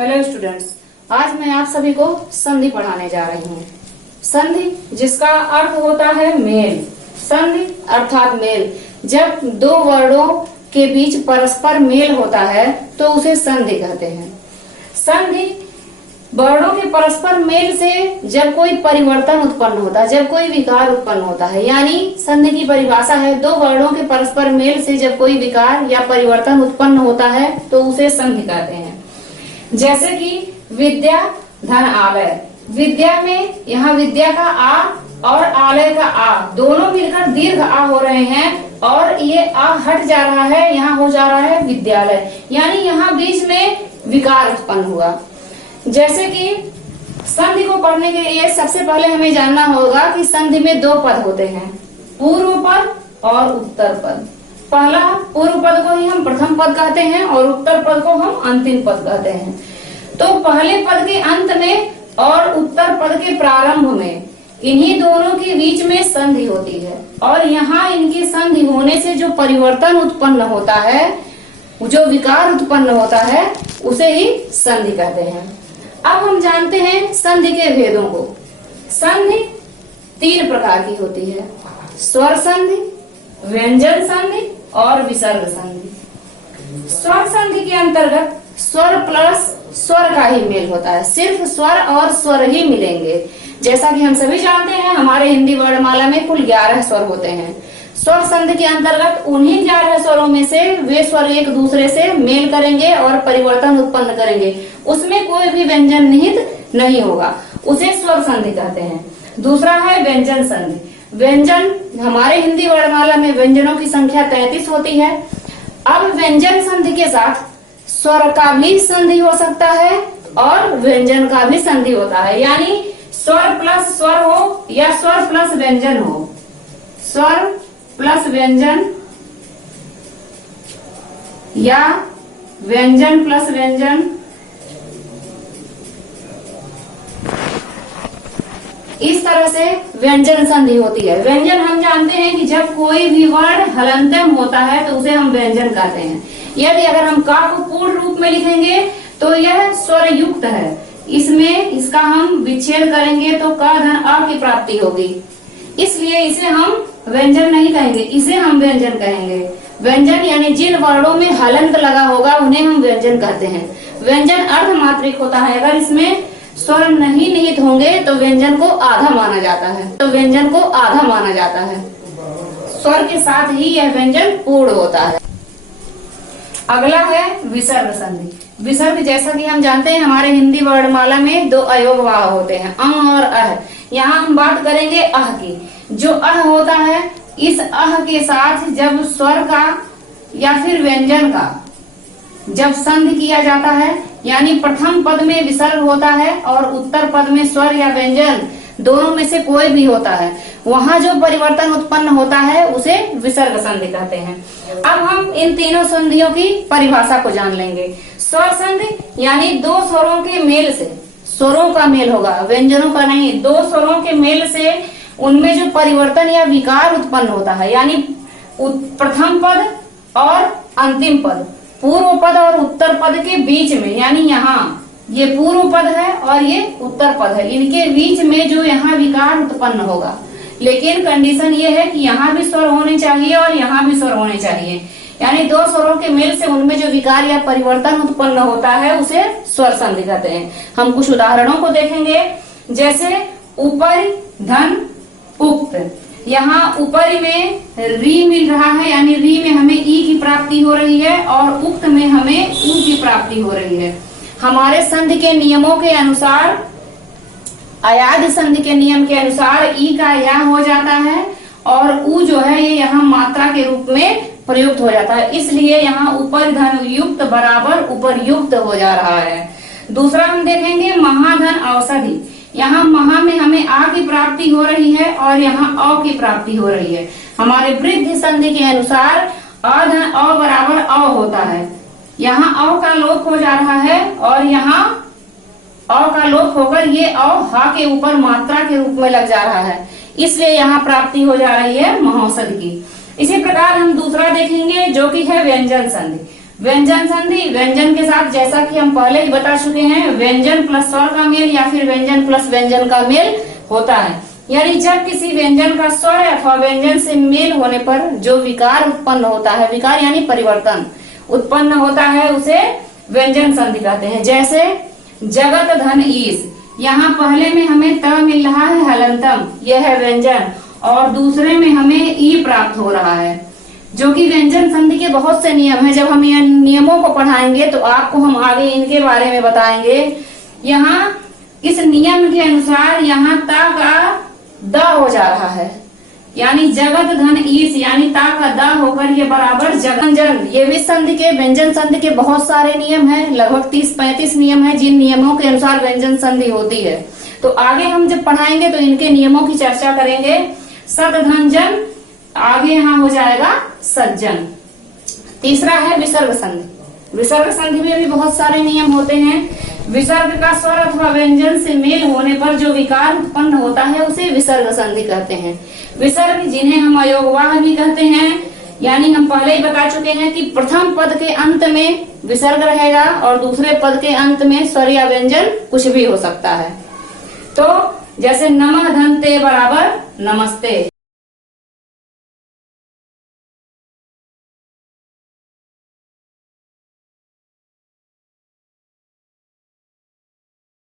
Hello students, आज मैं आप सभी को संधि पढ़ाने जा रही हूँ। संधि जिसका अर्थ होता है मेल। संधि अर्थात मेल। जब दो वर्णों के बीच परस्पर मेल होता है तो उसे संधि कहते हैं। संधि वर्णों के परस्पर मेल से जब कोई परिवर्तन उत्पन्न होता है, जब कोई विकार उत्पन्न होता है, यानी संधि की परिभाषा है दो वर्णों के परस्पर मेल से जब कोई विकार या परिवर्तन उत्पन्न होता है तो उसे संधि कहते हैं। जैसे कि विद्या धन आलय। विद्या में यहाँ विद्या का आ और आलय का आ दोनों मिलकर दीर्घ आ हो रहे हैं और ये आ हट जा रहा है, यहाँ हो जा रहा है विद्यालय, यानी यहाँ बीच में विकार उत्पन्न हुआ। जैसे कि संधि को पढ़ने के लिए सबसे पहले हमें जानना होगा कि संधि में दो पद होते हैं, पूर्व पद और उत्तर पद। पहला पूर्व पद को ही हम प्रथम पद कहते हैं और उत्तर पद को हम अंतिम पद कहते हैं। तो पहले पद के अंत में और उत्तर पद के प्रारंभ में इन्हीं दोनों के बीच में संधि होती है और यहाँ इनकी संधि होने से जो परिवर्तन उत्पन्न होता है, जो विकार उत्पन्न होता है, उसे ही संधि कहते हैं। अब हम जानते हैं संधि के भेदों को। संधि तीन प्रकार की होती है, स्वर संधि, व्यंजन संधि और विसर्ग संधि। स्वर संधि के अंतर्गत स्वर प्लस स्वर का ही मेल होता है, सिर्फ स्वर और स्वर ही मिलेंगे। जैसा कि हम सभी जानते हैं हमारे हिंदी वर्णमाला में कुल 11 स्वर होते हैं। स्वर संधि के अंतर्गत उन्हीं 11 स्वरों में से वे स्वर एक दूसरे से मेल करेंगे और परिवर्तन उत्पन्न करेंगे, उसमें कोई भी व्यंजन निहित नहीं होगा, उसे स्वर संधि कहते हैं। दूसरा है व्यंजन संधि। व्यंजन हमारे हिंदी वर्णमाला में व्यंजनों की संख्या 33 होती है। अब व्यंजन संधि के साथ स्वर का भी संधि हो सकता है और व्यंजन का भी संधि होता है, यानी स्वर प्लस स्वर हो या स्वर प्लस व्यंजन हो, स्वर प्लस व्यंजन या व्यंजन प्लस व्यंजन, इस तरह से व्यंजन संधि होती है। व्यंजन हम जानते हैं कि जब कोई भी वर्ण हलंतम होता है तो उसे हम व्यंजन कहते हैं। यदि अगर हम का को पूर्ण रूप में लिखेंगे तो यह स्वर युक्त है, इसमें इसका हम विच्छेद करेंगे तो का धन अ की प्राप्ति होगी, इसलिए इसे हम व्यंजन नहीं कहेंगे, इसे हम व्यंजन कहेंगे। व्यंजन यानी जिन वर्णों में हलंत लगा होगा उन्हें हम व्यंजन कहते हैं। व्यंजन अर्धमात्रिक होता है, अगर इसमें स्वर नहीं निहित होंगे तो व्यंजन को आधा माना जाता है, तो व्यंजन को आधा माना जाता है, स्वर के साथ ही यह व्यंजन पूर्ण होता है। अगला है विसर्ग संधि। विसर्ग जैसा कि हम जानते हैं हमारे हिंदी वर्णमाला में दो अयोग वाह होते हैं, अंग और अह। यहाँ हम बात करेंगे अह की। जो अह होता है, इस अह के साथ जब स्वर का या फिर व्यंजन का जब संधि किया जाता है, यानी प्रथम पद में विसर्ग होता है और उत्तर पद में स्वर या व्यंजन दोनों में से कोई भी होता है, वहां जो परिवर्तन उत्पन्न होता है उसे विसर्ग संधि कहते हैं। अब हम इन तीनों संधियों की परिभाषा को जान लेंगे। स्वर संधि यानी दो स्वरों के मेल से, स्वरों का मेल होगा, व्यंजनों का नहीं, दो स्वरों के मेल से उनमें जो परिवर्तन या विकार उत्पन्न होता है, यानी प्रथम पद और अंतिम पद, पूर्व पद और उत्तर पद के बीच में, यानी यहाँ ये पूर्व पद है और ये उत्तर पद है, इनके बीच में जो यहाँ विकार उत्पन्न होगा। लेकिन कंडीशन ये है कि यहाँ भी स्वर होने चाहिए और यहाँ भी स्वर होने चाहिए, यानी दो स्वरों के मेल से उनमें जो विकार या परिवर्तन उत्पन्न होता है उसे स्वर संधि कहते हैं। हम कुछ उदाहरणों को देखेंगे, जैसे ऊपर धन उक्त। यहाँ ऊपर में री मिल रहा है, यानी री में हमें ई की प्राप्ति हो रही है और उक्त में हमें ऊ की प्राप्ति हो रही है। हमारे संधि के नियमों के अनुसार, अयाद संधि के नियम के अनुसार ई का या हो जाता है और ऊ जो है ये यहाँ मात्रा के रूप में प्रयुक्त हो जाता है, इसलिए यहाँ ऊपर धन युक्त बराबर ऊपर युक्त हो जा रहा है। दूसरा हम देखेंगे महाधन औषधि। यहाँ महा में हमें आ की प्राप्ति हो रही है और यहाँ अ की प्राप्ति हो रही है। हमारे वृद्धि संधि के अनुसार अ धन अ बराबर अ होता है, यहाँ अ का लोप हो जा रहा है और यहाँ अ का लोप होकर ये अ हा के ऊपर मात्रा के रूप में लग जा रहा है, इसलिए यहाँ प्राप्ति हो जा रही है महौषध की। इसी प्रकार हम दूसरा देखेंगे जो कि है व्यंजन संधि। व्यंजन संधि, व्यंजन के साथ जैसा कि हम पहले ही बता चुके हैं, व्यंजन प्लस स्वर का मेल या फिर व्यंजन प्लस व्यंजन का मेल होता है। यानी जब किसी व्यंजन का स्वर अथवा व्यंजन से मेल होने पर जो विकार उत्पन्न होता है, विकार यानी परिवर्तन उत्पन्न होता है, उसे व्यंजन संधि कहते हैं। जैसे जगत धन ईश, यहाँ पहले में हमें त मिल रहा है हलंतम, यह है व्यंजन, और दूसरे में हमें ई प्राप्त हो रहा है, जो कि व्यंजन संधि के बहुत से नियम हैं। जब हम ये नियमों को पढ़ाएंगे तो आपको हम आगे इनके बारे में बताएंगे। यहाँ इस नियम के अनुसार यहाँ ता का द हो जा रहा है, यानी जगत धन ईश, यानी ता का द होकर ये बराबर जगंजन। ये भी संधि के, व्यंजन संधि के बहुत सारे नियम हैं, लगभग 30-35 नियम हैं, जिन नियमों के अनुसार व्यंजन संधि होती है। तो आगे हम जब पढ़ाएंगे तो इनके नियमों की चर्चा करेंगे। सदधनजन, आगे यहाँ हो जाएगा सज्जन। तीसरा है विसर्ग संधि। विसर्ग संधि में भी बहुत सारे नियम होते हैं। विसर्ग का स्वर अथवा व्यंजन से मेल होने पर जो विकार उत्पन्न होता है उसे विसर्ग संधि कहते हैं। विसर्ग जिन्हें हम अयोगवाह भी कहते हैं, यानी हम पहले ही बता चुके हैं कि प्रथम पद के अंत में विसर्ग रहेगा और दूसरे पद के अंत में स्वर या व्यंजन कुछ भी हो सकता है। तो जैसे नमः धनते बराबर नमस्ते,